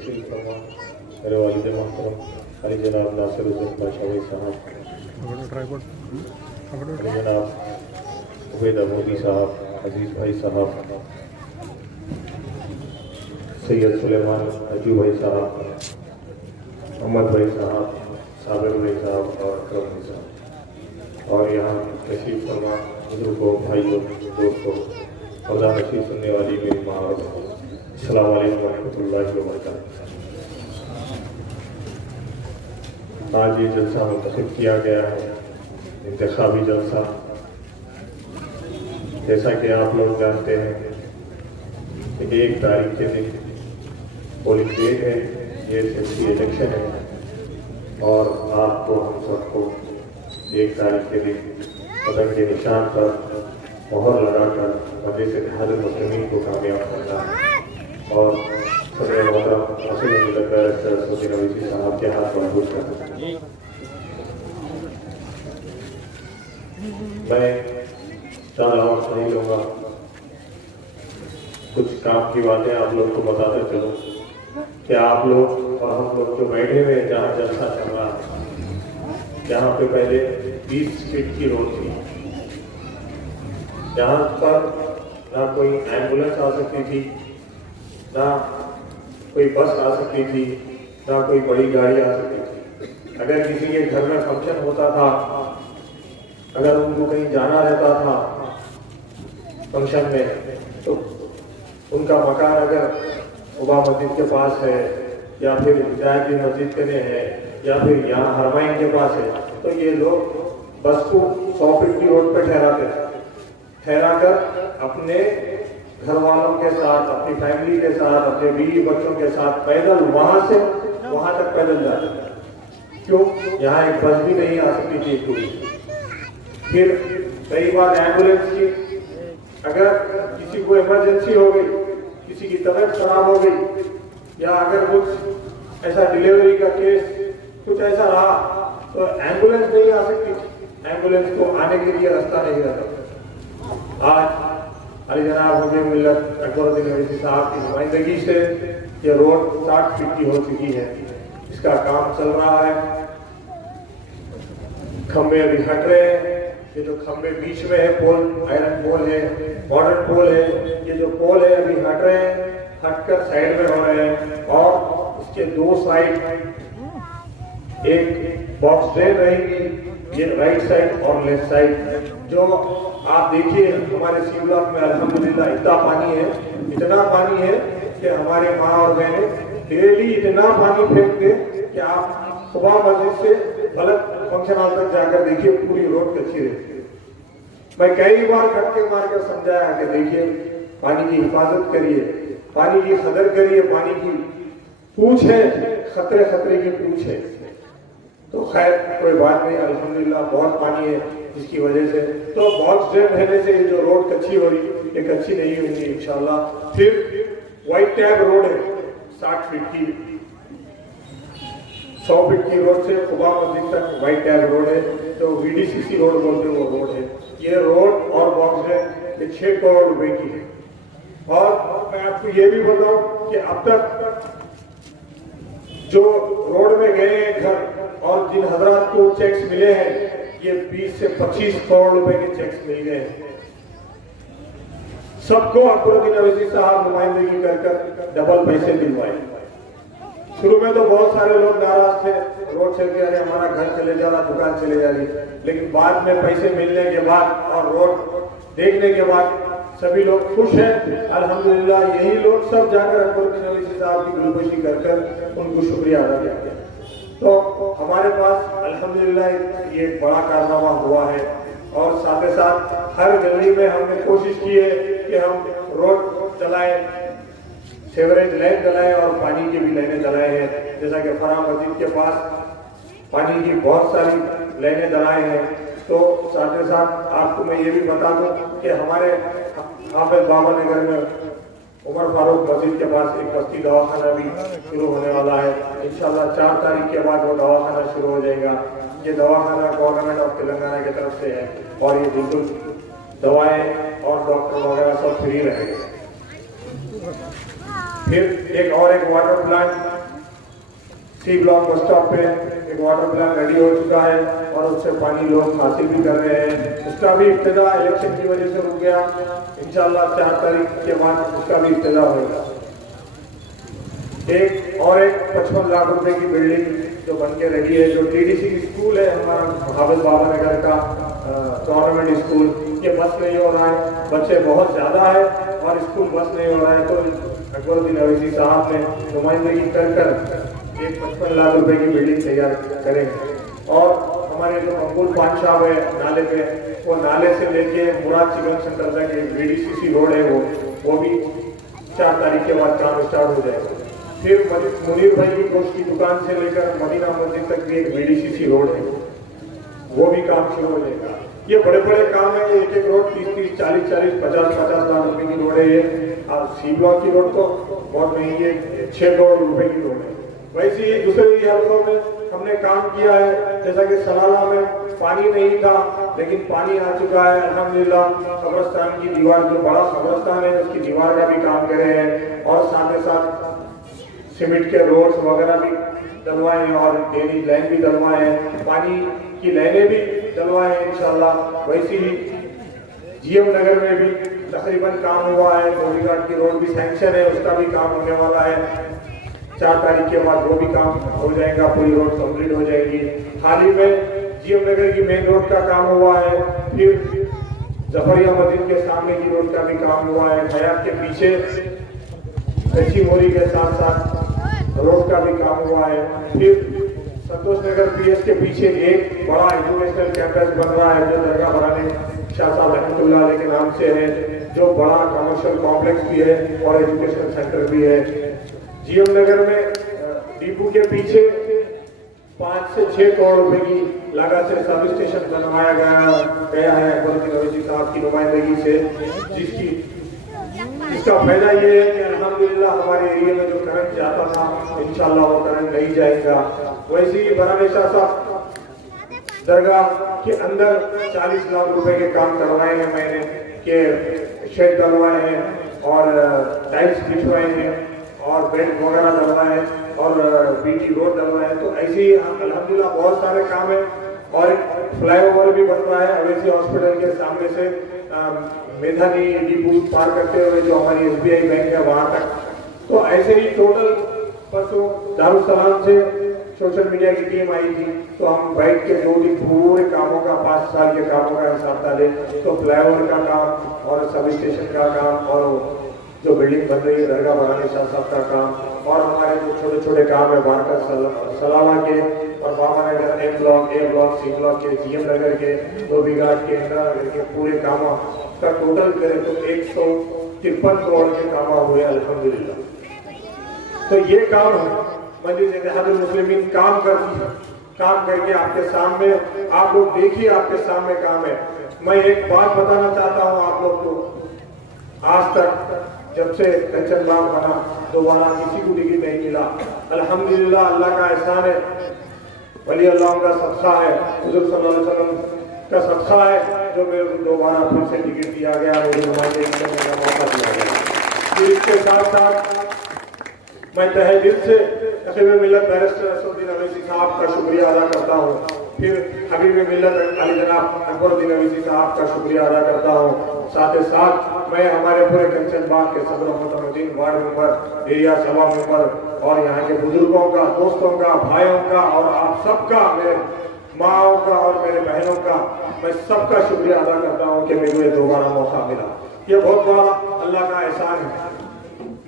मेरे वालिद मोहतरम अली जनाब नासिर हुसैन बादशाह साहब, अली जनाब उबैद मोदी साहब, अजीज़ भाई साहब, सैयद सुलेमान अजू भाई साहब, मोहम्मद भाई साहब, साबिर भाई साहब और अकरम भाई साहब, और यहाँ तशरीफ फरमा बुजुर्गों, भाइयों, दोस्तों, खुदा नसीब सुनने वाली मेरी माँ और अस्सलाम वालेकुम रहमतुल्लाहि व बरकातहू। आज ये जलसा मुंतखब किया गया है, इंतखाबी जलसा। जैसा कि आप लोग जानते हैं कि 1 तारीख के दिन पोलिंग डे है, ये एसएससी इलेक्शन है, और आपको हम सबको 1 तारीख के दिन कदम के निशान पर मोहर लगाकर मजलिस इत्तेहादुल मुस्लिमीन को कामयाब करना और सदर मोहतरम नसीर नवीसी साहब के हाथ महफूज करना। मैं ज़्यादा वक्त नहीं लूँगा, कुछ काम की बातें आप लोग को बताते चलो कि आप लोग और हम लोग जो बैठे हुए हैं जहाँ जलसा चल रहा है, जहाँ पे पहले 20 फीट की रोड थी, जहाँ पर ना कोई एम्बुलेंस आ सकती थी, ना कोई बस आ सकती थी, ना कोई बड़ी गाड़ी आ सकती थी। अगर किसी के घर में फंक्शन होता था, अगर उनको कहीं जाना रहता था फंक्शन में, तो उनका मकान अगर उबा मस्जिद के पास है या फिर हिदायत मस्जिद के में है या फिर यहाँ हरमाइन के पास है, तो ये लोग बस को 100 फीट की रोड पर ठहरा कर अपने घर वालों के साथ, अपनी फैमिली के साथ, अपने बीवी बच्चों के साथ पैदल वहां से वहां तक पैदल जाते थे। क्यों? यहाँ एक बस भी नहीं आ सकती थी पूरी। फिर कई बार एम्बुलेंस की, अगर किसी को इमरजेंसी हो गई, किसी की तबीयत खराब हो गई, या अगर कुछ ऐसा डिलीवरी का केस कुछ ऐसा रहा, तो एम्बुलेंस नहीं आ सकती थी, एम्बुलेंस को आने के लिए रास्ता नहीं रहता। आज अली जनाब हुजूर मिल्लत अकबरुद्दीन अवैसी साहब की नुमाइंदगी से ये रोड 60 फीट की हो चुकी है, इसका काम चल रहा है। खंबे अभी हट रहे हैं, ये जो खंबे बीच में है, पोल, आयरन पोल है, मॉडर्न पोल है, ये जो पोल है अभी हट रहे हैं, हटकर साइड में हो रहे हैं, और इसके 2 साइड एक बॉक्स ड्रेन रहेगी, ये राइट साइड और लेफ्ट साइड। जो आप देखिए हमारे सी ब्लॉक में अल्हम्दुलिल्लाह इतना पानी है कि हमारे माँ और बहनें डेली इतना पानी फेंकते कि आप सुबह मस्जिद से गलत फंक्शन हॉल तक जाकर देखिए, पूरी रोड कच्ची रहती है। मैं कई बार खटके मारकर समझाया कि देखिए पानी की हिफाजत करिए, पानी की कदर करिए, पानी की पूछ है, खतरे की पूछ है। तो खैर कोई बात नहीं, अल्हम्दुलिल्लाह बहुत पानी है, जिसकी वजह से तो बॉक्स ड्रेन रहने से ये जो रोड कच्ची हो रही, ये कच्ची नहीं होगी इंशाल्लाह। फिर व्हाइट टैग रोड है 60 फीट की, 100 फीट की रोड से खुबा मस्जिद तक व्हाइट टैग रोड है, तो VDCC रोड बोलते वो रोड है। ये रोड और बॉक्स ड्रेन 6 करोड़ रुपए की है। और मैं आपको ये भी बताऊं कि अब तक जो रोड में गए हैं घर और जिन हजरात को चेक्स मिले हैं, ये 20 से 25 करोड़ रुपए के चेक्स मिल गए हैं। सबको अकबरुद्दीन अवैसी साहब नुमाइंदगी कर डबल पैसे दिलवाए। शुरू में तो बहुत सारे लोग नाराज थे, रोड से कि अरे हमारा घर चले जा रहा, दुकान चले जा रही, लेकिन बाद में पैसे मिलने के बाद और रोड देखने के बाद सभी लोग खुश हैं अल्हम्दुलिल्लाह। यही लोग सब जाकर अकबरुद्दीन अवैसी साहब की गुलबशी कर उनको शुक्रिया अदा करते हैं। तो हमारे पास अल्हम्दुलिल्लाह ये एक बड़ा कारनामा हुआ है, और साथ ही साथ हर गली में हमने कोशिश की है कि हम रोड चलाएं, सेवरेज लाइन चलाएं और पानी की भी लाइनें चलाए हैं। जैसा कि फराह मस्जिद के पास पानी की बहुत सारी लाइनें चलाए हैं। तो साथ ही साथ आपको मैं ये भी बता दूं कि हमारे हाफिज बाबा नगर में उमर फारूक मस्जिद के पास एक बस्ती दवाखाना भी शुरू होने वाला है। इंशाल्लाह 4 तारीख के बाद वो दवाखाना शुरू हो जाएगा। ये दवाखाना गवर्नमेंट ऑफ तेलंगाना की तरफ से है, और ये बिल्कुल दवाएं और डॉक्टर वगैरह सब फ्री रहेंगे। फिर एक water plant C block bus stop पे एक वाटर प्लांट रेडी हो चुका है और उससे पानी लोग हासिल भी कर रहे हैं। उसका भी इब्तिदा इलेक्शन की वजह से रुक गया, इंशाल्लाह 4 तारीख के बाद उसका भी इब्तिदा होगा। एक 55 लाख रुपए की बिल्डिंग जो बन के रेडी है, जो TDC स्कूल है हमारा हाफिज बाबा नगर का गवर्नमेंट स्कूल, ये बस नहीं हो रहा है, बच्चे बहुत ज्यादा है और स्कूल बस नहीं हो रहा है। तो अकबरुद्दीन अवैसी साहब ने नुमाइंदगी कर एक 55 लाख रुपए की बिल्डिंग तैयार करेंगे। और हमारे जो मकबूल पान साहब है नाले पे, वो नाले से लेके मुराद चिकन सेंटर तक एक BDCC रोड है, वो भी 4 तारीख के बाद काम स्टार्ट हो जाएगा। फिर मुनीर भाई की गोश्त की दुकान से लेकर मदीना मस्जिद तक भी एक BDCC रोड है, वो भी काम शुरू हो जाएगा। ये बड़े बड़े काम है, एक एक रोड 30-30, 40-40, 50-50 लाख रुपए की रोड है ये। सी ब्लॉक की रोड तो बहुत महंगी है, 6 करोड़ रुपए की रोड है। वैसे ही दूसरे इलाकों में हमने काम किया है, जैसा कि सलाला में पानी नहीं था लेकिन पानी आ चुका है अल्हम्दुलिल्लाह। कब्रिस्तान की दीवार, जो बड़ा कब्रिस्तान है उसकी दीवार का भी काम करे हैं और साथ ही साथ सीमेंट के रोड्स वगैरह भी डलवाए हैं और डेली लाइन भी डलवाए हैं, पानी की लाइनें भी डलवाए हैं इंशाल्लाह। वैसे ही GM नगर में भी तकरीबन काम हुआ है, गोलीघाट की रोड भी सैंक्शन है, उसका भी काम होने वाला है। 4 तारीख के बाद वो भी काम हो जाएगा, पूरी रोड कंप्लीट हो जाएगी। हाल ही में GM नगर की मेन रोड का काम हुआ है, फिर जफरिया मस्जिद के सामने की रोड का भी काम हुआ है, हयात के पीछे कच्ची मोरी के साथ साथ रोड का भी काम हुआ है। फिर संतोष नगर PS के पीछे एक बड़ा एजुकेशनल कैंपस बन रहा है, जो दरगाह बराने शाह साहब रहमतुल्लाह अलैह के नाम से है, जो बड़ा कमर्शियल कॉम्प्लेक्स भी है और एजुकेशन सेंटर भी है। GM नगर में डिपो के पीछे 5 से 6 करोड़ रुपए की लागत से सब स्टेशन बनवाया गया है अकबरुद्दीन अवैसी साहब की नुमाइंदगी से, इसका फायदा ये है कि अल्हम्दुलिल्लाह हमारे एरिया में जो करंट जाता था इंशाल्लाह वो करंट नहीं जाएगा। वैसे ही बराने शाह साहब दरगाह के अंदर 40 लाख रुपए के काम करवाए हैं मैंने, के शेड डलवाए हैं और टाइल्स बिछवाए हैं और बेड वगैरह डलवाए हैं और BT रोड डलवाए हैं। तो ऐसे ही अल्हम्दुलिल्लाह बहुत सारे काम है। और एक फ्लाईओवर भी बन रहा है अवैसी हॉस्पिटल के सामने से मेधानी डिपो पार करते हुए जो हमारी SBI बैंक है वहां तक। तो ऐसे ही टोटल परसों दारुसलाम से सोशल मीडिया की टीम आई थी, तो हम बैठ के 2 दिन पूरे कामों का 5 साल के कामों का हिसाब डाले। तो फ्लाईओवर का काम और सब स्टेशन का काम और जो बिल्डिंग बन रही है दरगाह बराने शाह साहब का काम और हमारे जो छोटे छोटे काम है बारका सलाला के और Baba Nagar A block C block के GM नगर के गोलीघाट के इंदिरा नगर के पूरे काम का टोटल करें तो 153 करोड़ के काम हुए अल्हम्दुलिल्लाह। तो ये काम है मस्जिद इत्तेहादुल मुस्लिमीन काम करती है, काम करके आपके सामने आप लोग देखिए, आपके सामने काम है। मैं एक बात बताना चाहता हूँ आप लोग को, आज तक जब से कंचन बाग बना दोबारा किसी को डिग्री नहीं मिला। अल्हम्दुलिल्लाह अल्लाह का एहसान है, वली अल्लाह का सदका है, हुजूर सल्लल्लाहु अलैहि वसल्लम का सदका है जो मेरे को दोबारा फिर से टिकट दिया गया, मुझे नुमाइंदगी करने का मौका दिया गया। फिर इसके साथ साथ मैं तहे दिल से तक़रीब मिल्लत बैरिस्टर असदुद्दीन अवैसी साहब का शुक्रिया अदा करता हूँ। फिर हबीब मिल्लत अली जनाब अकबरुद्दीन अवैसी साहब का शुक्रिया अदा करता हूँ। साथ ही साथ मैं हमारे पूरे कंचन बाग के सदर मोहतरम वार्ड मेंबर, एरिया सभा मेंबर और यहाँ के बुजुर्गों का, दोस्तों का, भाइयों का और आप सबका, मेरे माओ का और मेरे बहनों का, मैं सबका शुक्रिया अदा करता हूँ कि मुझे दोबारा मौका मिला। ये बहुत बड़ा अल्लाह का एहसान है।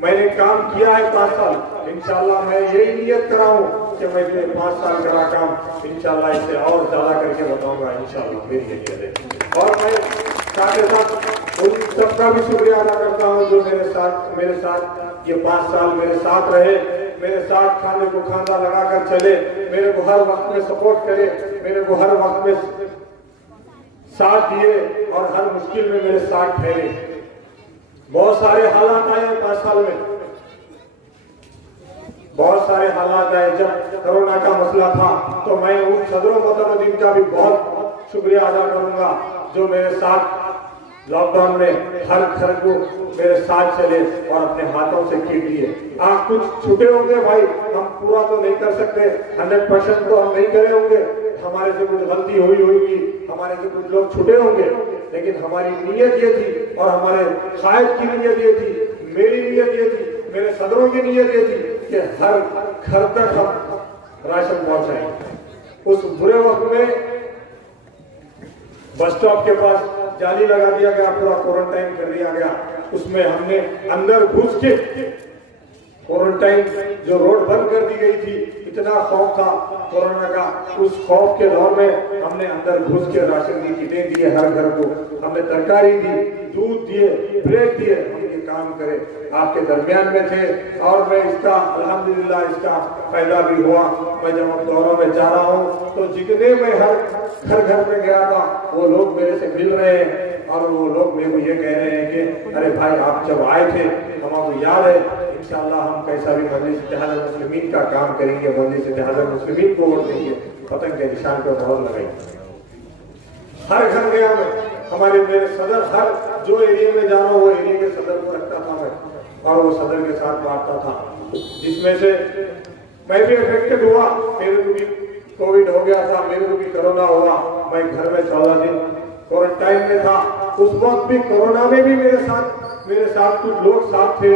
मैंने काम किया है 5 साल, इंशाल्लाह मैं यही नियत करा हूँ कि मैं 5 साल करा काम इंशाल्लाह इससे और ज्यादा करके बताऊंगा इंशाल्लाह, मेरी यही है। और मैं साथ ही साथ उन सबका भी शुक्रिया अदा करता हूँ जो मेरे साथ ये 5 साल मेरे साथ रहे, मेरे साथ खाने को खाना लगा कर चले, मेरे को हर वक्त में सपोर्ट करे, मेरे को हर वक्त में साथ दिए और हर मुश्किल में मेरे साथ ठहरे। बहुत सारे हालात आए 5 साल में, बहुत सारे हालात आए। जब कोरोना का मसला था तो मैं उन सदरों मोहतरम का भी बहुत शुक्रिया अदा करूंगा जो मेरे साथ लॉकडाउन में हर घर को मेरे साथ चले और अपने हाथों से किट दिए। कुछ छूटे होंगे भाई, हम पूरा तो नहीं कर सकते, 100% तो हम नहीं करे होंगे, हमारे से कुछ गलती हुई होगी, हमारे से कुछ लोग छूटे होंगे, लेकिन हमारी नीयत ये थी और हमारे कायद की नीयत ये थी, मेरी नीयत ये थी, मेरे सदरों की नीयत ये थी कि हर घर तक हम राशन पहुंचाएंगे। उस बुरे वक्त में बस स्टॉप के पास जाली लगा दिया गया, पूरा क्वारंटाइन कर दिया गया। उसमें हमने अंदर घुस के क्वारंटाइन जो रोड बंद कर दी गई थी, इतना खौफ था कोरोना का, उस खौफ के दौर में हमने अंदर घुस के राशन की किटें दिए हर घर को, हमने तरकारी दी, दूध दिए, ब्रेड दिए, हम ये काम करे आपके दरमियान में थे। और मैं इसका अल्हम्दुलिल्लाह इसका फायदा भी हुआ। मैं जब अब दौरों में जा रहा हूँ तो जितने मैं हर घर में गया था वो लोग मेरे से मिल रहे हैं और वो लोग मेरे को ये कह रहे हैं कि अरे भाई आप जब आए थे हमको याद है, इंशाअल्लाह हम कैसा भी मजलिस इत्तेहादुल मुस्लिमीन का काम करेंगे, मजलिस इत्तेहादुल मुस्लिमीन को वोट देंगे, पतंग के निशान पर मोहर लगाएंगे। हर घर गया मैं, हमारे मेरे सदर हर जो एरिया में जा रहा हूँ वो एरिया के सदर को रखता था मैं और वो सदर के साथ बांटता था, जिसमें से मैं भी अफेक्टेड हुआ, मेरे को भी कोविड हो गया था, मेरे को भी कोरोना हुआ। मैं घर में 14 दिन क्वारंटाइन में था। उस वक्त भी कोरोना में भी मेरे साथ कुछ लोग साथ थे,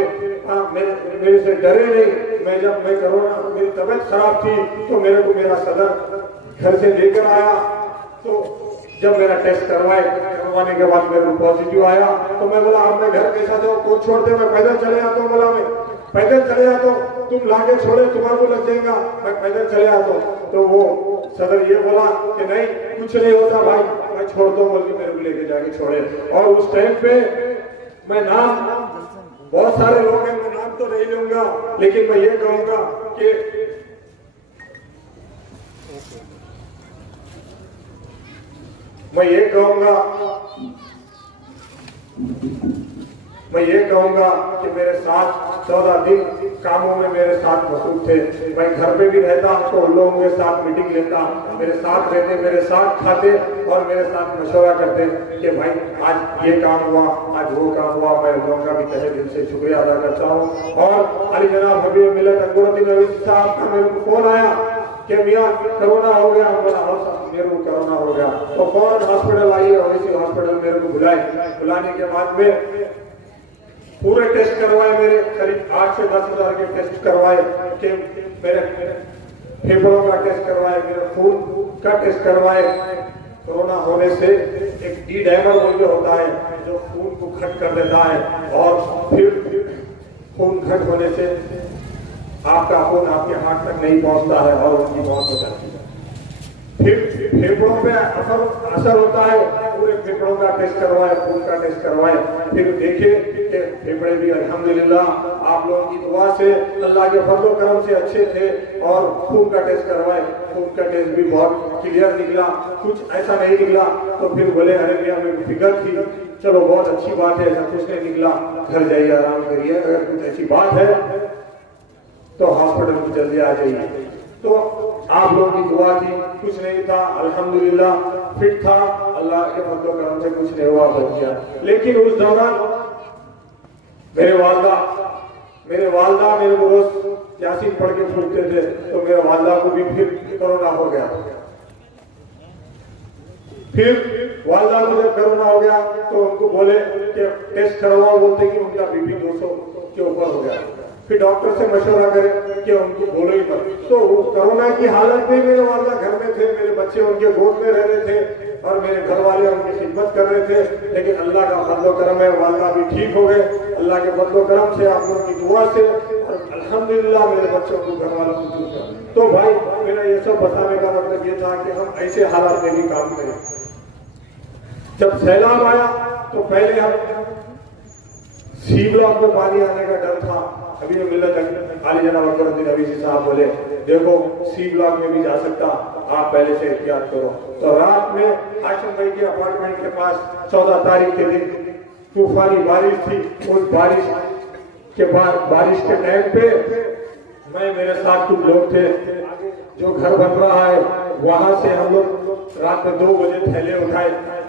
मेरे से डरे नहीं। जब मैं कोरोना मेरी तबीयत खराब थी तो मेरे को मेरा सदर घर से लेकर आया, तो जब मेरा टेस्ट करवाने के बाद मेरे को पॉजिटिव आया तो मैं बोला अब मैं घर कैसा जाऊँ, कौन छोड़ते, मैं पैदल चले आता हूँ। बोला मैं पैदल चले आता हूँ, तुम लाके छोड़े तुम्हारे को लग जाएगा, मैं पैदल चले आता हूँ। तो वो सदर ये बोला कि नहीं कुछ नहीं होता भाई, मैं छोड़ दो, बोल के मेरे को लेके जाके छोड़े। और उस टाइम पे मैं नाम, बहुत सारे लोग हैं, मैं नाम तो नहीं लूंगा, लेकिन मैं ये कहूंगा कि मैं ये कहूंगा कि मेरे साथ 14 दिन कामों में मेरे साथ मसरूफ थे। मैं घर पे भी रहता तो उन लोगों के साथ मीटिंग लेता, मेरे साथ रहते, मेरे साथ खाते और मेरे साथ मशवरा करते कि भाई आज ये काम हुआ, आज वो काम हुआ। मैं उन लोगों का भी तहे दिल से शुक्रिया अदा करता हूँ। और अली जनाब हबीब मिल्लत अंगुरुद्दीन अवीसी साहब का मेरे को फोन आया कि मियां कोरोना हो गया, मेरे को कोरोना हो गया, तो फौरन हॉस्पिटल आइए। अवीसी हॉस्पिटल मेरे को बुलाने के बाद में पूरे टेस्ट करवाए, मेरे करीब 8 से 10 हजार के टेस्ट करवाए, कि मेरे फेफड़ों का टेस्ट करवाए, मेरे खून का टेस्ट करवाए। कोरोना होने से एक डी डायमर बोल के होता है जो खून को घट कर देता है, और फिर खून घट होने से आपका खून आपके हार्ट तक नहीं पहुंचता है और उनकी मौत हो जाती है। फिर फेफड़ों पे असर होता है, पूरे फेफड़ों का टेस्ट करवाए, खून का टेस्ट करवाए, फिर देखे कि फेफड़े भी अल्हम्दुलिल्लाह आप लोगों की दुआ से, अल्लाह के फजल करम से अच्छे थे। और खून का टेस्ट करवाए, खून का टेस्ट भी बहुत क्लियर निकला, कुछ ऐसा नहीं निकला। तो फिर बोले अरे भैया मेरी फिक्र थी, चलो बहुत अच्छी बात है, ऐसा कुछ नहीं निकला, घर जाइए आराम करिए, अगर कुछ ऐसी बात है तो हॉस्पिटल में जल्दी आ जाइए। तो आप लोगों की दुआ थी, कुछ नहीं था, अल्हम्दुलिल्लाह फिट था, अल्लाह के फजल करम से कुछ नहीं हुआ, बच गया। लेकिन उस दौरान मेरे वालदा मेरे को रोज यासीन पढ़ के फूटते थे, तो मेरे वालदा को भी फिर कोरोना हो गया। फिर वालदा को जब कोरोना हो गया तो उनको बोले कि टेस्ट करवाओ, बोलते कि उनका बीपी 200 के ऊपर हो गया। फिर डॉक्टर से मशवरा करें कि उनको बोलो ही मत। तो कोरोना की हालत में मेरे वालदा घर में थे, मेरे बच्चे उनके गोद में रह रहे थे और मेरे घर वाले उनकी खिदमत कर रहे थे। लेकिन अल्लाह का फजल करम है, वालदा भी ठीक हो गए अल्लाह के फजल करम से, आप लोगों की दुआ से, और अल्हम्दुलिल्लाह मेरे बच्चों को, घर वालों को दूर कर। तो भाई मेरा ये सब बताने का मतलब ये था कि हम ऐसे हालात में भी काम करें। जब सैलाब आया तो पहले हम सी ब्लॉक में पानी आने का डर था। अभी मिल्लत आली जनाब अंगुरुद्दीन अवीसी साहब बोले देखो सी ब्लॉक में भी जा सकता, आप पहले से एहतियात करो। तो रात में आशम भाई के अपार्टमेंट के पास 14 तारीख के दिन तूफानी बारिश थी। उस बारिश के बाद, बारिश के टाइम पे मेरे साथ कुछ लोग थे, जो घर बन रहा है वहां से हम लोग रात में 2 बजे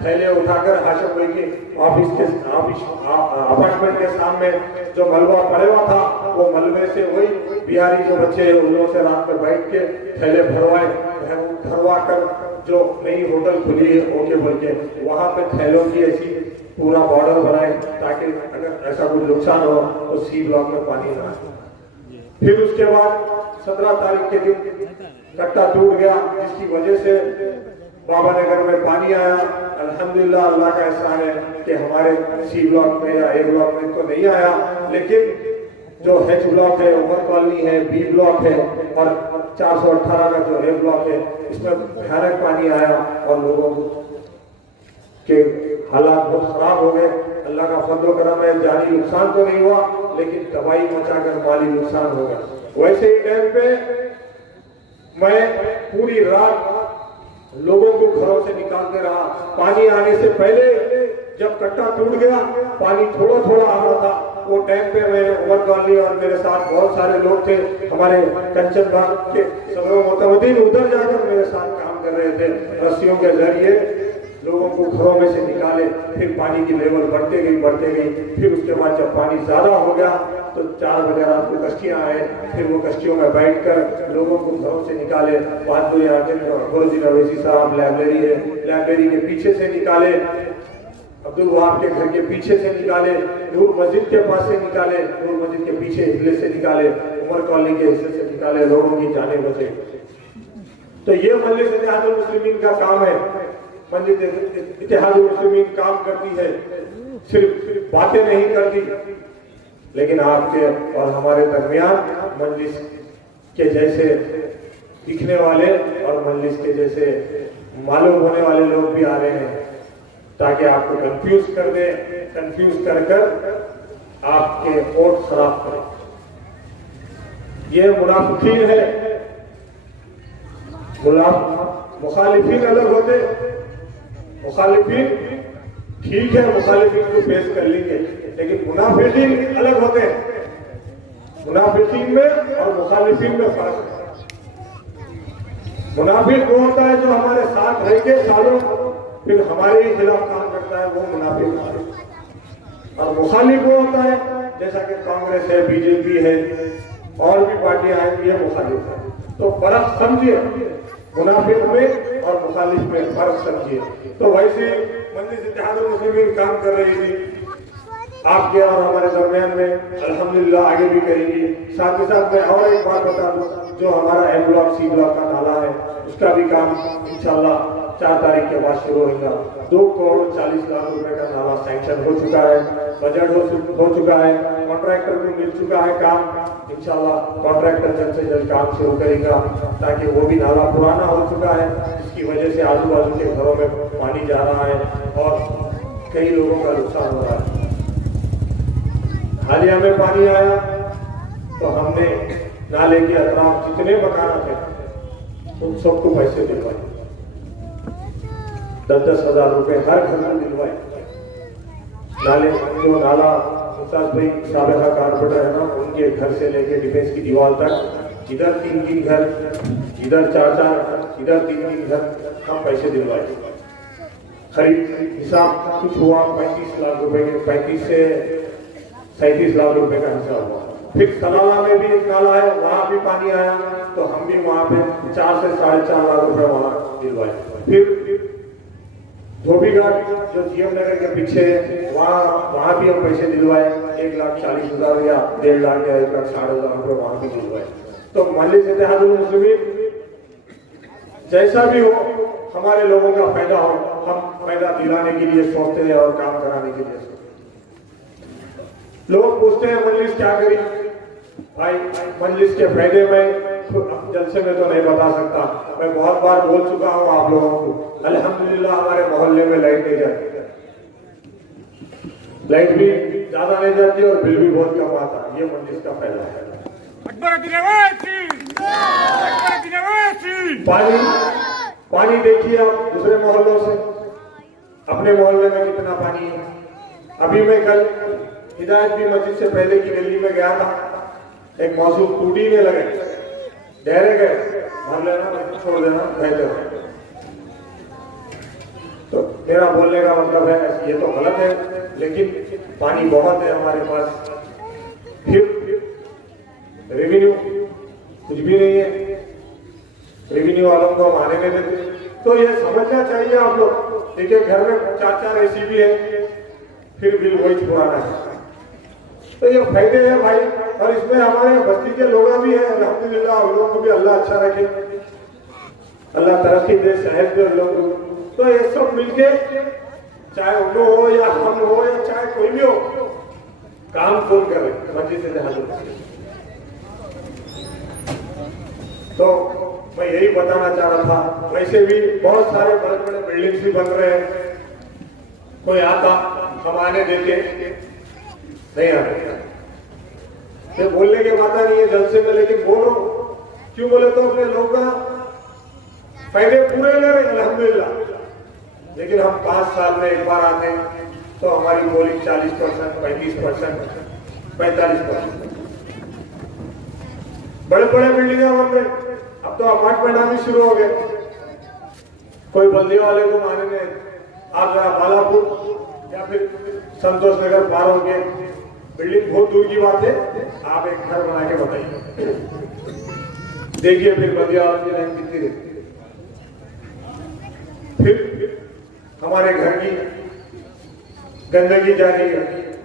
थैले उठाकर हाशिम भाई के अपार्टमेंट के सामने जो मलबा पड़े हुआ था, वो मलबे से वही बिहारी जो बच्चे हैं उन लोगों से रात में बैठ के थैले भरवा कर जो नई होटल खुली है ओके बोल के वहां पे थैलों की ऐसी पूरा बॉर्डर बनाए ताकि अगर ऐसा कुछ नुकसान हो तो सी ब्लॉक में पानी ना आए। फिर उसके बाद 17 तारीख के दिन कट्टा टूट गया, जिसकी वजह से बाबा नगर में पानी आया। अल्हम्दुलिल्लाह अल्लाह का एहसान है कि हमारे सी ब्लॉक में या ए ब्लॉक में तो नहीं आया, लेकिन जो एच ब्लॉक है, उमर कॉलोनी है, बी ब्लॉक है और 418 का जो ए ब्लॉक है, इसमें भयानक पानी आया और लोगों के हालात बहुत खराब हो गए। अल्लाह का फजल करम है, जानी नुकसान तो नहीं हुआ लेकिन तबाही मचाकर माली नुकसान हो गया। वैसे ही टाइम पे मैं पूरी रात लोगों को घरों से निकालते रहा। पानी आने से पहले जब कट्टा टूट गया, पानी थोड़ा थोड़ा आ रहा था, वो टाइम पे मैं उमर कॉलोनी और मेरे साथ बहुत सारे लोग थे, हमारे कंचन बाग के सदर मोतवदीन उधर जाकर मेरे साथ काम कर रहे थे। रस्सियों के जरिए लोगों को घरों में से निकाले, फिर पानी की लेवल बढ़ते गई। फिर उसके बाद जब पानी ज्यादा हो गया तो 4 बजे रात को कश्तियां आए, फिर वो कश्तियों में बैठकर लोगों को घरों से निकाले। बाद में गुरुजी अवैसी साहब लाइब्रेरी के पीछे से निकाले, अब्दुल वहाब के घर के पीछे से निकाले, नूर मस्जिद के पास से निकाले, नूर मस्जिद के पीछे हिस्से से निकाले, उमर कॉलोनी के हिस्से से निकाले, लोगों की जाने बचे। तो ये मजलिस इत्तेहादुल मुस्लिमीन का काम है। मजलिस इत्तेहादुल मुस्लिमीन काम करती है, सिर्फ बातें नहीं करती, लेकिन आपके और हमारे दरमियान मजलिस के जैसे दिखने वाले और मजलिस के जैसे मालूम होने वाले लोग भी आ रहे हैं ताकि आपको कंफ्यूज कर आपके वोट खराब करें। ये मुनाफिकीन है। मुखालिफिन अलग होते, मुखालिफिन ठीक है, मुखालिफिन को पेश कर लेंगे, लेकिन मुनाफिकीन अलग होते हैं। मुनाफिकीन में और मुखालिफिन में फर्क है। मुनाफिक वो होता है जो हमारे साथ रह के सालों फिर हमारे ही खिलाफ काम करता है, वो मुनाफिक है। और मुखालिफ वो होता है जैसा कि कांग्रेस है, बीजेपी है और भी पार्टियां हैं, ये मुखालिफ है। तो फर्क समझिए, मुनाफिक में और मुखालिफ में फर्क समझिए। तो वैसे मजलिस इत्तेहादुल मुस्लिमीन काम कर रही थी आपके और हमारे दरमियान में, अल्हम्दुलिल्लाह आगे भी करेंगी। साथ ही साथ मैं और एक बात बता दूं, जो हमारा ए ब्लॉक सी ब्लॉक का नाला है, उसका भी काम इंशाल्लाह 4 तारीख के बाद शुरू होगा। 2 करोड़ 40 लाख रुपए का नाला सैंक्शन हो चुका है, बजट हो चुका है, कॉन्ट्रैक्टर को मिल चुका है काम। इंशाल्लाह कॉन्ट्रैक्टर जल्द से जल्द काम शुरू करेगा ताकि वो भी नाला पुराना हो चुका है, जिसकी वजह से आजू बाजू के घरों में पानी जा रहा है और कई लोगों का नुकसान हो रहा है। हालिया में पानी आया तो हमने नाले के अतराफ जितने मकान थे उन सबको पैसे दिलवाए, 10-10 हजार रुपए हर घर में दिलवाए। नाले जो नाला मुमताज भाई साबिका कारपेंटर है ना, उनके घर से लेके डिफेंस की दीवार तक, इधर 3 घर, इधर 4 इधर 3 घर, हम पैसे दिलवाए। खरीद हिसाब कुछ हुआ 35 लाख रुपए के, 35 से 37 लाख रुपए का हिसाब हुआ। फिर सलाला में भी एक नाला है, वहां भी पानी आया तो हम भी वहां पे 4 से 4.5 लाख रुपए वहां दिलवाए। फिर धोबीघाट जो जीएम नगर के पीछे है, वहां भी हम पैसे दिलवाए, 1,40,000 या 1.5 लाख या 1,60,000 रुपए वहां भी दिलवाए। तो मजलिस इत्तेहादुल मुस्लिमीन जैसा भी हो, हमारे लोगों का फायदा हो, हम फायदा दिलाने के लिए सोचते हैं और काम कराने के लिए सोचते हैं। लोग पूछते हैं मजलिस क्या करी? भाई मजलिस के फायदे में जलसे में तो नहीं बता सकता, मैं बहुत बार बोल चुका हूं आप लोगों को। अल्हम्दुलिल्लाह हमारे मोहल्ले में लाइट नहीं जाती, लाइट भी ज्यादा नहीं जाती और बिल भी बहुत कम आता, ये मजलिस का फायदा है। पानी देखिए आप दूसरे मोहल्लों से, अपने मोहल्ले में कितना पानी है। अभी मैं कल हिदायत भी मस्जिद से पहले की गली में गया था, एक मासूम टूटी में लगे, डरे गए, भर लेना छोड़ देना बेहतर है। मेरा बोलने का मतलब है ये तो गलत है, लेकिन पानी बहुत है हमारे पास, फिर रेवेन्यू कुछ भी नहीं है, रेवेन्यू वालों को हम आने नहीं देते। तो ये समझना चाहिए आप लोग। देखिए घर में 4-4 एसी भी है, फिर बिल वही पुराना है। तो ये फायदे हैं भाई, और इसमें हमारे बस्ती के लोग भी हैं, अल्हम्दुलिल्लाह उन लोगों को भी अल्लाह अच्छा रखे, अल्लाह तरक्की दे, सेहत दे लोगों को। तो ये सब मिलके, चाहे उनको हो या हम हो या चाहे कोई भी हो, काम कौन करे मस्जिद से जहां। तो मैं यही बताना चाह रहा था। वैसे भी बहुत सारे बड़े बड़े बिल्डिंग्स भी बन रहे हैं, कोई आता हम आने देते नहीं आते, ये बोलने की बात नहीं है जलसे में, लेकिन बोल रहा हूं क्यों बोले तो अपने लोग का फायदे पूरे ले रहे अल्हम्दुलिल्लाह। लेकिन हम 5 साल में एक बार आते तो हमारी बोली 40%, 35%, 45%। बड़े बड़े बिल्डिंग बन रहे, अब तो अपार्टमेंट आने शुरू हो गए। कोई बल्दी वाले को माने में आप जरा बालापुर या फिर संतोष नगर पार हो गए, बिल्डिंग बहुत दूर की बात है, आप एक घर बना के बताइए, देखिए फिर बल्दी वालों की लाइन कितनी रहती। फिर हमारे घर की गंदगी जा रही है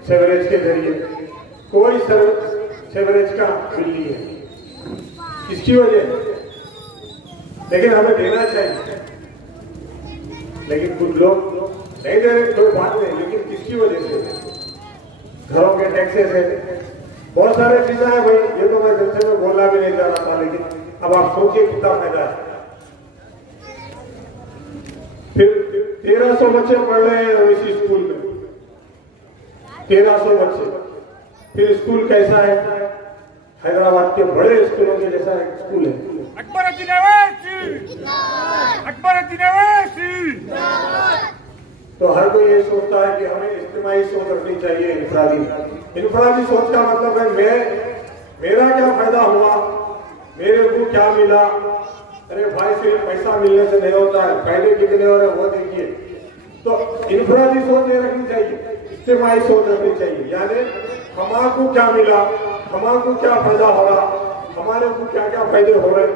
सेवरेज के जरिए, कोई सेवरेज का बिल नहीं है, किसकी वजह? लेकिन हमें देना चाहिए, लेकिन कुछ लोग नहीं दे रहे, कोई बात नहीं, लेकिन किसकी वजह से? घरों के टैक्सेस है, बहुत सारे चीजें हैं भाई, ये तो मैं जलसे में बोलना भी नहीं चाहता था, लेकिन अब आप सोचिए कितना फायदा है। फिर 1300 बच्चे पढ़ रहे हैं इसी स्कूल में, 1300 बच्चे। फिर स्कूल कैसा है? हैदराबाद के बड़े स्कूलों के जैसा एक स्कूल है। अकबरुद्दीन अवैसी, अकबरुद्दीन अवैसी। तो हर कोई ये सोचता है कि हमें इज्तिमाई सोच रखनी चाहिए, इनफरादी सोच का मतलब है मेरा क्या फायदा हुआ, मेरे को क्या मिला। अरे भाई सिर्फ पैसा मिलने से नहीं होता है, फायदे कितने हो रहे वो देखिए। तो इनफरादी सोच नहीं रखनी चाहिए, इज्तिमाई सोच रखनी चाहिए, यानी हमारे क्या मिला, हमारे क्या फायदा हो रहा, हमारे को क्या क्या फायदे हो रहे,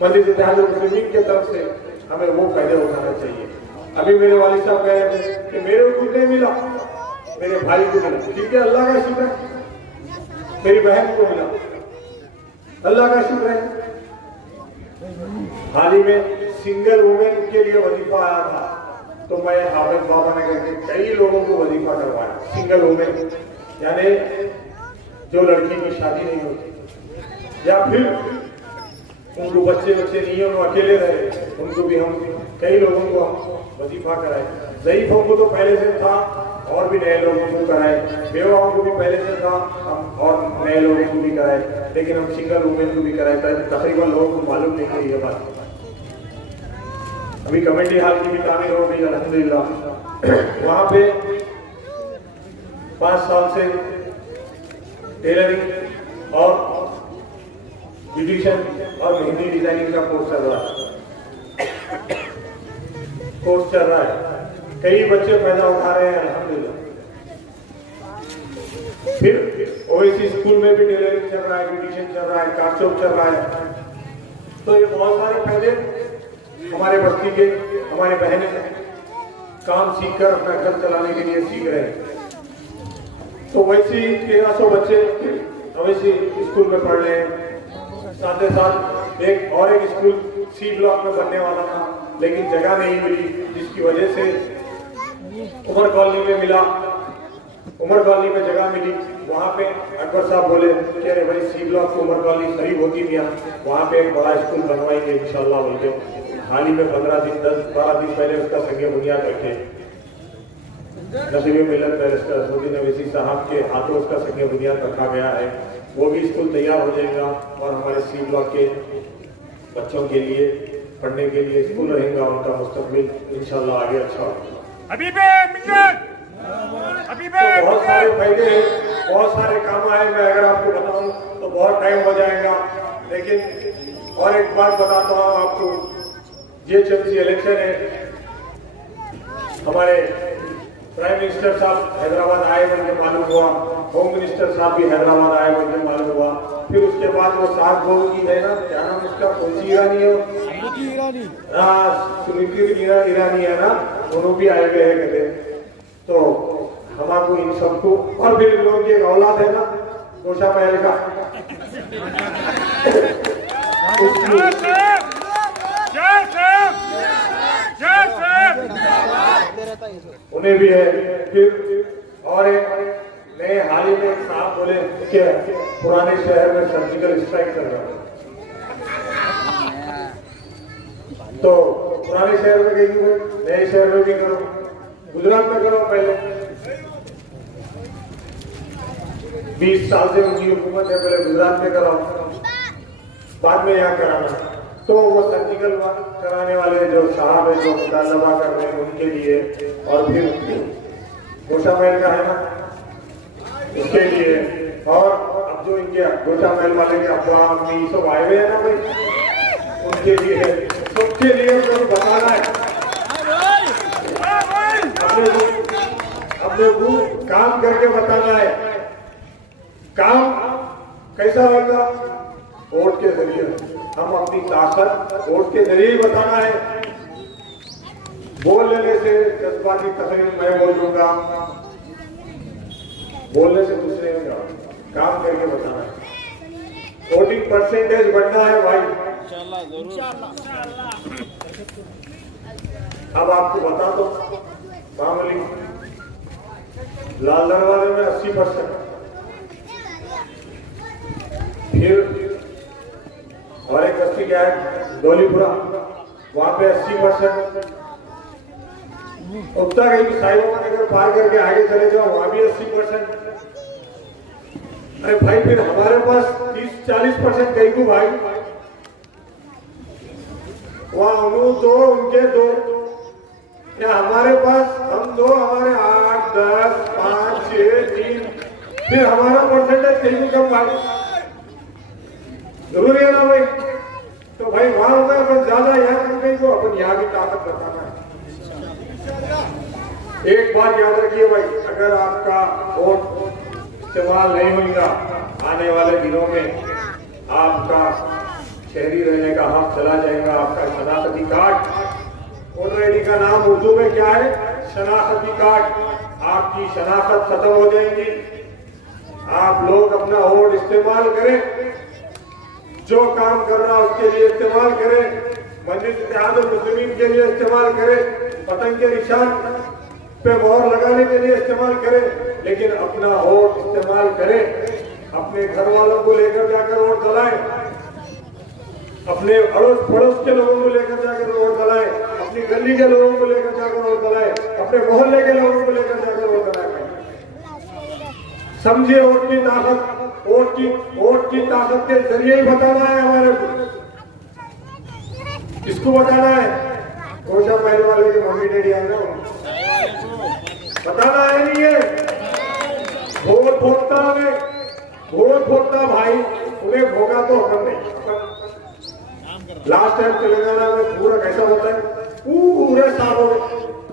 मस्जिद इत्तेहाद मुस्लिमीन के तरफ से हमें वो फायदे उठाना चाहिए। अभी मेरे वालिद साहब कह रहे थे कि मेरे को कुछ नहीं मिला, मेरे भाई को मिला, ठीक है अल्लाह का शुक्र है। मेरी बहन को मिला, अल्लाह का शुक्र है। हाल ही में सिंगल वुमेन के लिए वजीफा आया था, तो मैं हाफिज बाबा ने करके कई लोगों को वजीफा करवाया। सिंगल वुमेन यानी जो लड़की की शादी नहीं होती या फिर उनको बच्चे नहीं है, वो अकेले रहे, उनको भी हम कई लोगों को हम वजीफा कराए। ज़ईफों को तो पहले से था और भी नए लोगों को कराए, बेवाओं को भी पहले से था हम और नए लोगों को भी कराए, लेकिन हम सिंगल वुमेन को भी कराए। तकरीबन लोगों को मालूम नहीं है ये बात। अभी कमेटी हाल की भी तामीर हो गई अल्हम्दुलिल्लाह। वहाँ पे 5 साल से टेलरिंग और ब्यूटिशियन और मेहंदी डिजाइनिंग का कोर्स चल रहा है। कई बच्चे पैदा उठा रहे हैं अल्हम्दुलिल्लाह। फिर ओएसी स्कूल में भी टेलरिंग चल रहा है, ब्यूटिशियन चल रहा है, कारचौक चल रहा है। तो ये बहुत सारे फायदे हमारे बस्ती के, हमारे बहनें काम सीखकर अपना घर चलाने के लिए सीख रहे हैं। तो वैसे ही 1300 बच्चे वैसे स्कूल में पढ़ रहे हैं। साथ ही साथ एक स्कूल सी ब्लॉक में बनने वाला था, लेकिन जगह नहीं मिली, जिसकी वजह से उमर कॉलोनी में मिला। उमर कॉलोनी में जगह मिली, वहाँ पे अकबर साहब बोले कि अरे भाई सी ब्लॉक से उमर कॉलोनी करीब होती मियाँ, वहाँ पे एक बड़ा स्कूल बनवाएंगे इंशाल्लाह बोलते। हाल ही में 15 दिन 10-12 दिन पहले उसका संगे बुनियाद रखे। नसीब मिलत बैरिस्टर असदुद्दीन अवैसी साहब के हाथों उसका संगे बुनियाद रखा गया है। वो भी स्कूल तैयार हो जाएगा और हमारे सी ब्लॉक के बच्चों के लिए पढ़ने के लिए स्कूल रहेगा, उनका मुस्तकबिल इंशाल्लाह आगे अच्छा होगा। तो बहुत सारे फायदे हैं, बहुत सारे काम आए। मैं अगर आपको बताऊं तो बहुत टाइम हो जाएगा, लेकिन और एक बात बताता हूँ आपको। ये चलती इलेक्शन है, हमारे प्राइम मिनिस्टर साहब हैदराबाद आए मुझे मालूम हुआ, होम मिनिस्टर साहब भी हैदराबाद आए मुझे मालूम हुआ। फिर उसके बाद वो 7 लोगों की है ना, क्या नाम उसका, कौन सी ईरानी है, स्मृति ईरानी है ना, दोनों भी आए हुए हैं कहते। तो हमारे इन सबको, और फिर इन लोगों की एक औलाद है ना गोशा महल का, उन्हें भी है। फिर और एक नए हाल ही में एक साहब बोले कि पुराने शहर में सर्जिकल स्ट्राइक चल रहा है, तो पुराने शहर में कहीं नए शहर में भी करो, गुजरात में करो। पहले 20 साल से उनकी हुकूमत है, पहले गुजरात में कराओ, बाद में यहाँ कराना। तो वो सर्जिकल कराने वाले जो साहब है, जो मुतालबा कर रहे हैं उनके लिए, और फिर गोशा महल का है ना उसके लिए, और अब जो इनके गोशा महल वाले के अब्बा अम्मी सब आए हुए हैं ना भाई, उनके लिए, सबके लिए तो बताना है अपने को काम करके बताना है। काम कैसा होगा? वोट के जरिए। हम अपनी ताकत वोट के जरिए ही बताना है। बोल लेने से जज्बाती तकरीर मैं बोल दूंगा, बोलने से दूसरे होगा, काम करके बताना है। वोटिंग परसेंटेज बढ़ना है भाई, अब आपको बता दो, मामूली लाल दरवाजे में 80%, फिर और एक बस्ती क्या है डोलीपुरा, वहां पे 80%। उत्तर कहीं साहिबा नगर पार करके आगे चले जाओ, वहां भी 80%। अरे भाई फिर हमारे पास 30-40% कहीं को भाई, वहां दो उनके दो, या हमारे पास हम दो, हमारे 8, 10, 5, 6, 3, फिर हमारा परसेंटेज कहीं को कम भाई, जरूरी है ना भाई। तो भाई वहां होगा अपन ज्यादा, यहाँ करने को अपन यहाँ भी ताकत बताना है। एक बात याद रखिए भाई, अगर आपका वोट इस्तेमाल नहीं होगा आने वाले दिनों में, आपका शहरी रहने का हक चला जाएगा। आपका शनाख्ती कार्ड, वोटर आईडी का नाम उर्दू में क्या है? शनाख्ती कार्ड। आपकी शनाख्त खत्म हो जाएगी। आप लोग अपना वोट इस्तेमाल करें, जो काम कर रहा उसके लिए इस्तेमाल करें, मस्जिद इत्तेहाद मुस्लिमीन के लिए इस्तेमाल करें, पतंग के निशान पे मोहर लगाने के लिए इस्तेमाल करें, लेकिन अपना वोट इस्तेमाल करें। अपने घर वालों को लेकर जाकर वोट डलाएं, अपने अड़ोस पड़ोस के लोगों को लेकर जाकर वोट डलाएं, अपनी गली के लोगों को लेकर जाकर वोट डलाएं, अपने मोहल्ले के लोगों को लेकर जाकर वोट डलाएं। समझिए वोट की ताकत, वोट की ताकत के जरिए ही बताना है हमारे को। किसको बताना है? गोशा महल वाले के मम्मी डैडी आए ना, बताना है नहीं है। वोट भोगता हमें, वोट भोगता भाई, उन्हें भोगा तो अपन नहीं। लास्ट टाइम तेलंगाना में पूरा कैसा होता है, पूरे साल हो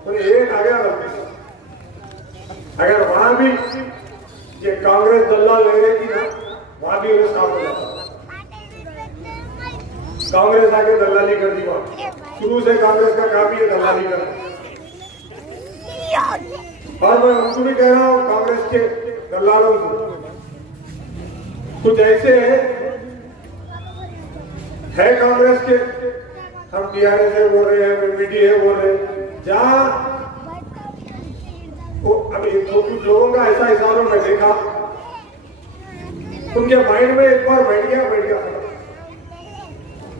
गए, एक आ गया गलती। अगर वहां भी ये कांग्रेस दल्लाल ले रही थी ना, वहां भी उन्हें साफ हो जाता। कांग्रेस आके दल्लाली कर दी, वहां शुरू से कांग्रेस का काम ही है दल्लाली करना। और मैं उनको भी कह रहा हूं, कांग्रेस के दल्लालों को, कुछ ऐसे है कांग्रेस के, हम टीआरएस है बोल रहे हैं, पीपीटी है बोल रहे हैं, जहां अभी तो कुछ लोगों का ऐसा हिसाब में देखा, उनके माइंड में एक बार बैठ गया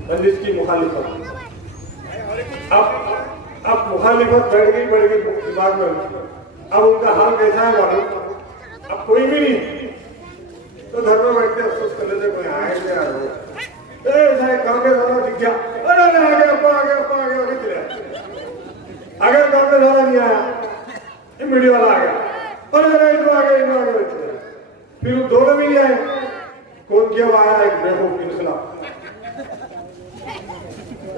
मजलिस की मुखालिफत। अब मुखालिफत बैठ गई दिमाग में। अब उनका हाल कैसा है मालूम? अब कोई भी नहीं तो घर में बैठते अफसोस कर लेते, कोई आए कांग्रेस वाला दिख गया, अरे आगे चले। अगर कांग्रेस वाला नहीं आया, मीडिया वाला आ गया, अरे इनको आगे फिर दोनों भी नहीं आए। कौन क्या आया? एक बेवकूफ के खिलाफ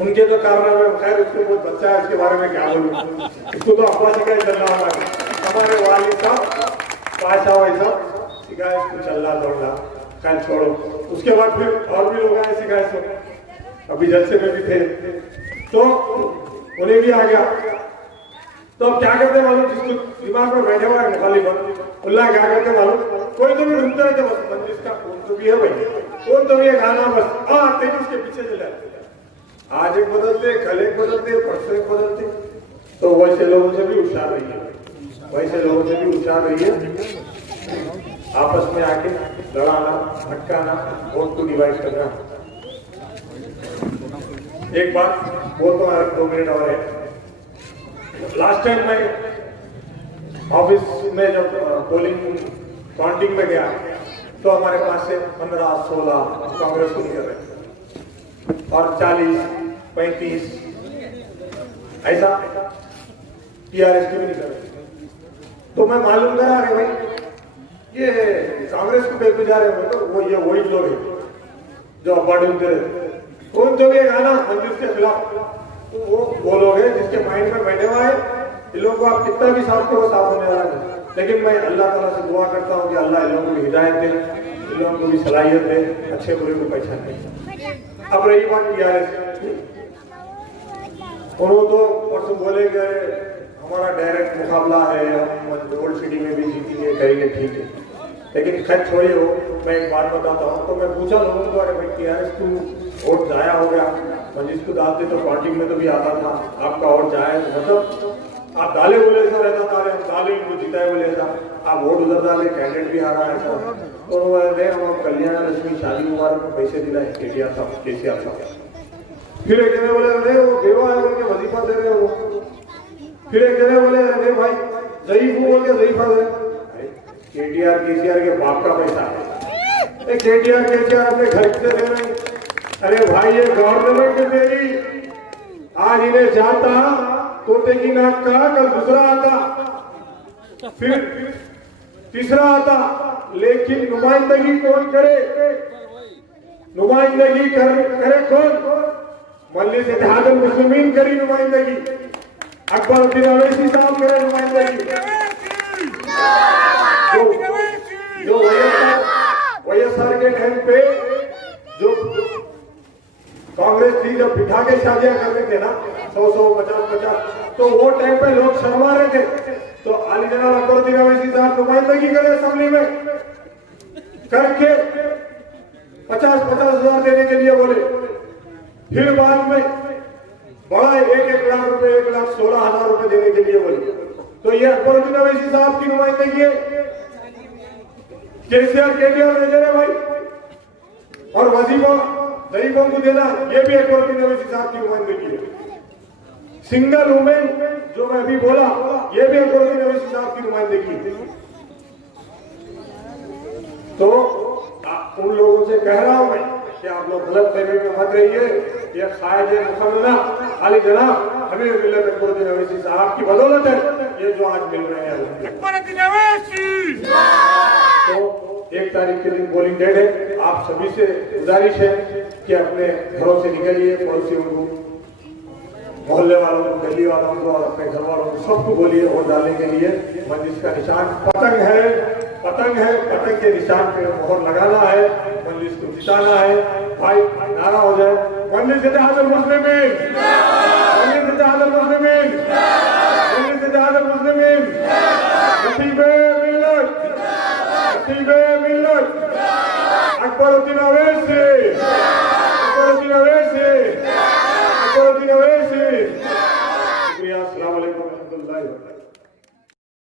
उनके तो कारनामे, खैर उसको बहुत बच्चा है, उसके बारे में क्या बोलूं, इसको तो अब्बा सिखाए चलना होगा। हमारे वालिद साहब पाशा वैसा सिखाए इसको चलना दौड़ना, खैर छोड़ो। उसके बाद फिर और भी लोग आए सिखाए, सो अभी जलसे में भी थे तो उन्हें भी आ गया। तो अब क्या करते मालूम, जिसको दिमाग में बैठे हुआ है मुखालिफ उल्लाह क्या करते मालूम, कोई तो भी ढूंढते रहते बस मंजिल का कौन तो भी है भाई, कौन तो भी है गाना बस तेज उसके पीछे चले जाते। आज एक बदलते, कल एक बदलते, परसों एक बदलते। तो वैसे लोगों से भी होशियार रहिए, वैसे लोगों से भी होशियार रहिए। आपस में आके लड़ाना, भटकाना, वोट को डिवाइड करना। एक बात वो तो 2 मिनट और है। लास्ट टाइम मैं ऑफिस में जब पोलिंग काउंटिंग में गया तो हमारे पास से 15-16 कांग्रेस को निकल रहे और 40-35 ऐसा टीआरएस के भी निकल रहे। तो मैं मालूम करा रहे भाई ये कांग्रेस को बेच जा रहे हो, तो वो ये वही लोग हैं जो अब्बाड़ी उनके रहते, कौन तो भी गाना मंजिल के खिलाफ, तो वो लोग हैं जिसके माइंड में बैठे हुआ है। इन लोगों को आप कितना भी साफ करो साफ होने वाला नहीं। लेकिन मैं अल्लाह ताला से दुआ करता हूँ कि अल्लाह इन लोगों को भी हिदायत दे, इन लोगों को भी सलाहियत दे, अच्छे बुरे को पहचानने। अब रही बात टीआरएस, उन्होंने तो परसों बोले गए हमारा डायरेक्ट मुकाबला है, हम ओल्ड सिटी में भी जीतेंगे करेंगे, ठीक है। लेकिन खैर छोड़िए वो, मैं एक बात बताता हूँ। तो मैं पूछा लोगों को, अरे भाई टीआरएस तू वोट जाया हो गया, मंजिल को डालते तो पार्टी में तो भी आता था, आपका वोट जाया, मतलब आप डाले बोले ऐसा रहता था, डाले उनको जिताए बोले ऐसा, आप वोट उधर डाले, कैंडिडेट भी आ रहा है ऐसा। तो हम कल्याण लक्ष्मी शादी मुबारक में पैसे दिलाए केटीआर साहब, केसीआर साहब। फिर एक जने बोले अरे वो बेवा है बोल के वजीफा दे रहे हो। फिर एक जने बोले अरे भाई जईफ बोल के जईफा दे। केटीआर केसीआर के बाप का पैसा है, केटीआर केसीआर अपने घर से दे रहे। अरे भाई ये गवर्नमेंट दे रही, आज इन्हें जाता तोते की नाक का, कल दूसरा आता, फिर तीसरा आता, लेकिन नुमाइंदगी कौन करे, नुमाइंदगी करे कौन, मजलिस इत्तेहादुल मुस्लिमीन करी नुमाइंदगी, अकबरुद्दीन अवैसी साहब करे नुमाइंदगी। जो वाईएसआर के टाइम पे जो कांग्रेस थी, जब बिठा के शादियां करते थे ना 100-100, 50-50, तो वो टाइम पे लोग शर्मा रहे थे। तो अली जनाब अकबरुद्दीन अवैसी साहब नुमाइंदगी करे असेंबली में, करके 50-50 हजार देने के लिए बोले। फिर बाद में बड़ा 1-1 लाख रुपए, 1,16,000 रुपए देने के लिए बोले। तो ये अकबरुद्दीन अवैसी साहब की नुमाइंदगी है, केसीआर केटीआर दे रहे भाई। और वजीफा गरीबों को देना, ये भी अकबरुद्दीन अवैसी साहब की नुमाइंदगी है। सिंगल वुमेन जो मैं अभी बोला, ये भी अकबरुद्दीन अवैसी साहब की नुमाइंदगी है। तो उन लोगों से कह रहा हूं मैं कि आप लोग गलत फहमी में मत रहिए। ये ख्वाहिश मुकम्मला अली जनाब अमीर मिल्लत अकबरुद्दीन अवैसी साहब की बदौलत है ये जो आज मिल रहे हैं। अकबरुद्दीन अवैसी। तो 1 तारीख के दिन पोलिंग डेट है। आप सभी से गुजारिश है कि अपने घरों से निकलिए, पड़ोसियों को, मोहल्ले वालों को, गली वालों को और अपने घर वालों को सबको बोलिए वोट डालने के लिए। मंजिल का निशान पतंग है, पतंग है, पतंग के निशान पे मोहर लगाना है, मंजिल को जिताना है। भाई नारा हो जाए, मंजिल इत्तेहादुल मुस्लिमीन, मंजिल इत्तेहादुल मुस्लिमीन, मंजिल इत्तेहादुल मुस्लिमीन, नसीबे मिल्लत, नसीबे मिल्लत, अकबरुद्दीन अवैसी, अकबरुद्दीन अवैसी, अकबरुद्दीन अवैसी। शुक्रिया, अस्सलाम वालेकुम रहमतुल्लाहि व बरकातहू।